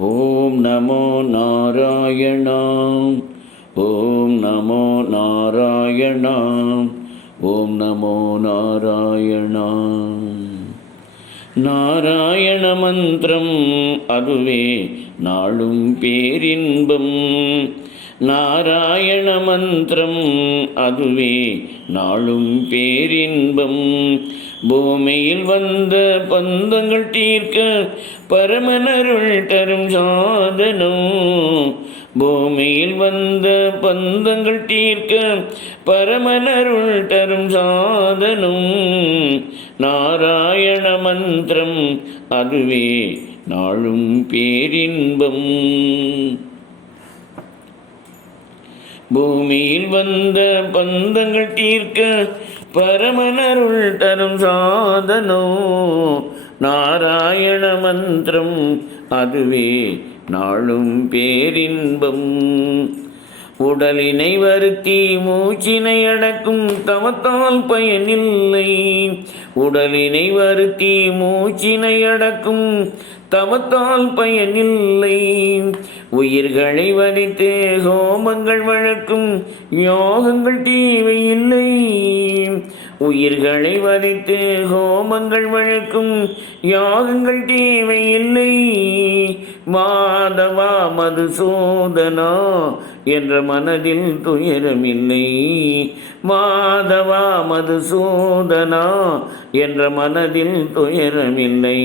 ஓம் நமோ நாராயணா. ஓம் நமோ நாராயணா. ஓம் நமோ நாராயணா. நாராயண மந்திரம் அதுவே நாளும் பேரின்பம். நாராயண மந்திரம் அதுவே நாளும் பேரின்பம். பூமியில் வந்த பந்தங்கள் தீர்க்க பரமனருள் தரும் சாதனம். பூமியில் வந்த பந்தங்கள் தீர்க்க பரமனருள் தரும் சாதனம். நாராயண மந்திரம் அதுவே நாளும் பேரின்பம். பூமியில் வந்த பந்தங்கள் தீர்க்க பரமனருள் தரும் சாதனோ. நாராயண மந்திரம் அதுவே நாளும் பேரின்பம். உடலினை வருத்தி மூச்சினை அடக்கும் தவத்தால் பயனில்லை. உடலினை வருத்தி மூச்சினை அடக்கும் தவத்தால் பயனில்லை. உயிர்களை வரித்தே ஹோமங்கள் வழக்கும் யோகங்கள் தேவையில்லை. உயிர்களை வரித்து ஹோமங்கள் வழக்கும் யாகங்கள் தேவையில்லை. மாதவா மதுசூதனா என்ற மனதில் துயரமில்லை. மாதவா மதுசூதனா என்ற மனதில் துயரமில்லை.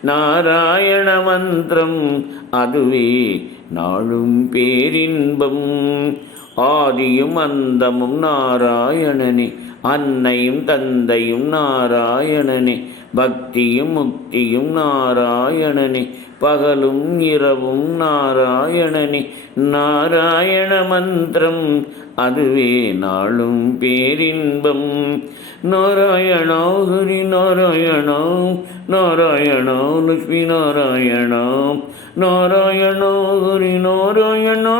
நாராயண மந்திரம் அதுவே நாளும் பேரின்பம். ஆதியும் அந்தமும் நாராயணனே, அன்னையும் தந்தையும் நாராயணனே, பக்தியும் முக்தியும் நாராயணனே, பகலும் இரவும் நாராயணனே. நாராயண மந்திரம் அதுவே நாளும் பேரின்பம். நாராயணா ஹரி நாராயணா. நாராயணா லட்சுமி நாராயணா. நாராயணா ஹரி நாராயணா.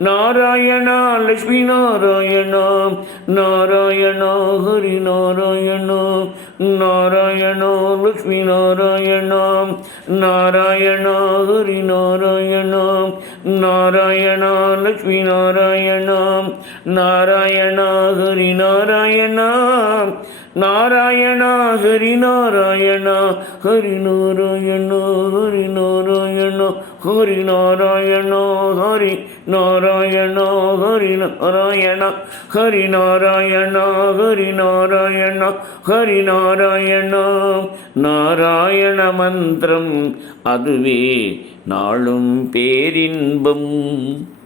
நாராயணா லட்சுமி நாராயணா. நாராயணா ஹரி நாராயணா. நாராயணா லட்சுமி நாராயணா. நாராயணா ஹரி நாராயணா. நாராயணா லட்சுமி நாராயணா. நாராயணா ஹரி நாராயணா. நாராயணா ஹரி நாராயணா. ஹரி நாராயணா ஹரி நாராயணா. ஹரி நாராயணா ஹரி நாராயணா. ஹரி நாராயணா ஹரி நாராயணா. ஹரி நாராயணா ஹரி நாராயணா. நாராயண மந்திரம் அதுவே நாளும் பேரின்பம்.